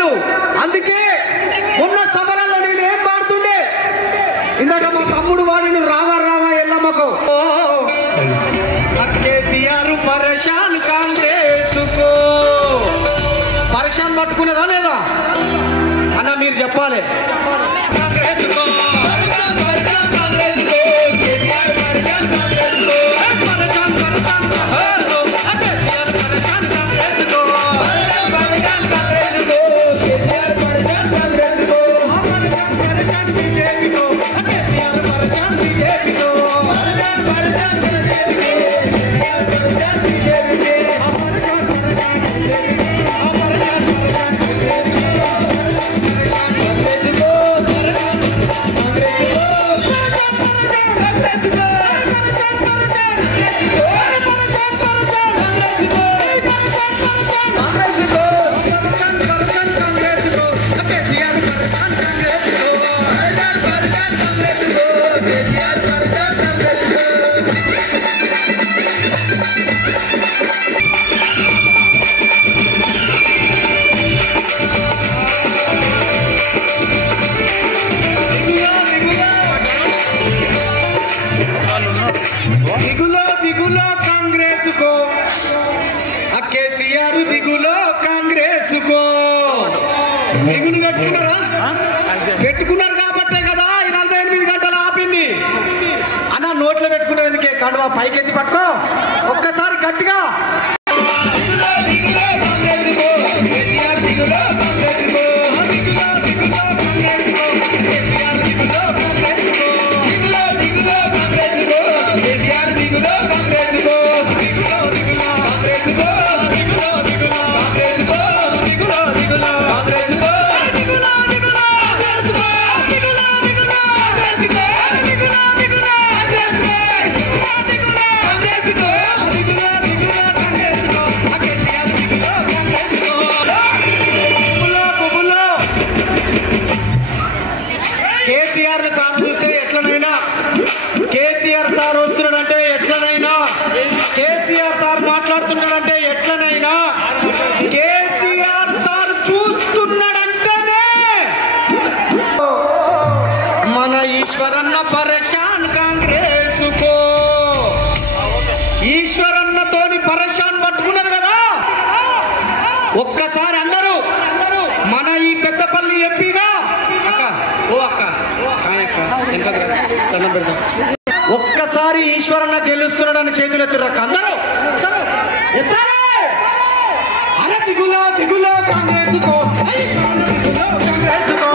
వాళ్ళు. అందుకే ఉన్న సభలలో నేను ఏం పాడుతుండే, ఇందాక మా తమ్ముడు వాడిని రామ రామ ఎల్లమ్మకు కేసీఆర్ పరేషాన్ కాంగ్రెస్ కో. పరేషాన్ పట్టుకునేదా లేదా అన్న మీరు చెప్పాలి. దిగులో కాంగ్రెస్ కో కేసీఆర్ దిగులో కాంగ్రెస్ కో. దిగులు పెట్టుకున్నారు కాబట్టే కదా ఈ 48 గంటలు ఆపింది అన్న. నోట్లో పెట్టుకునేందుకే కండువా పైకెత్తి పట్టుకో ఒక్కసారి గట్టిగా. కేసీఆర్ సార్ చూస్తే ఎట్లనైనా, కేసీఆర్ సార్ వస్తున్నాడంటే ఎట్లనైనా, కేసీఆర్ సార్ మాట్లాడుతున్నాడంటే ఎట్లనైనా, కేసీఆర్ సార్ చూస్తున్నాడంటేనే మన ఈశ్వరన్న పరేషాన్ కాంగ్రెస్ కో. ఈశ్వరన్నతోని పరేషాన్ పట్టుకున్నది కదా. ఒక్కసారి అందరూ మన ఈ పెద్దపల్లి ఎంపీగా ఒక్కసారి ఈశ్వరన్న గెలుస్తున్నాడని చేతులు ఎత్తుర్రక్క అందరూ. అరే దిగులో దిగులో కాంగ్రెస్ కో, కాంగ్రెస్ కో.